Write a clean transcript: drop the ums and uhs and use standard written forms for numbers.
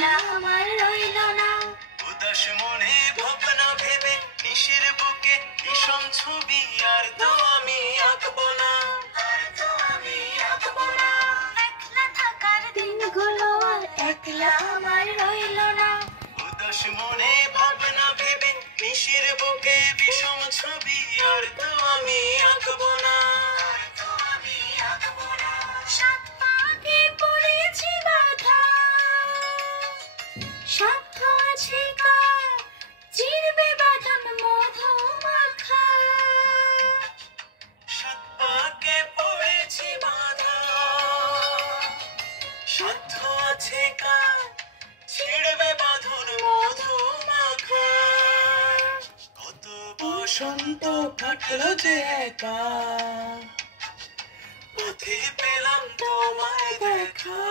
একলা আমার রইল না। উদাস মনে ভাবনা ভেবে নিশির বুকে বিষম ছবি আর তো আমি আঁকবো না, আর তো আমি আঁকবো না। একলা থাকার দিনগুলো আর একলা আমার রইল না। উদাস মনে ভাবনা ভেবে নিশির বুকে বিষম ছবি আর তো আমি আঁকবো না, আর তো আমি আঁকবো না। সাত পাকে পড়েছি বাধা, সাধ্য আছে কার চিরবে বাঁধন মধু মাখা। সাত পাকে পড়েছি বাধা, সাধ্য আছে কার ছিড়বে বাঁধন মধু মাখা। কত বসন্ত কাটলো যে একা, পথে পেলাম তোমায় দেখা।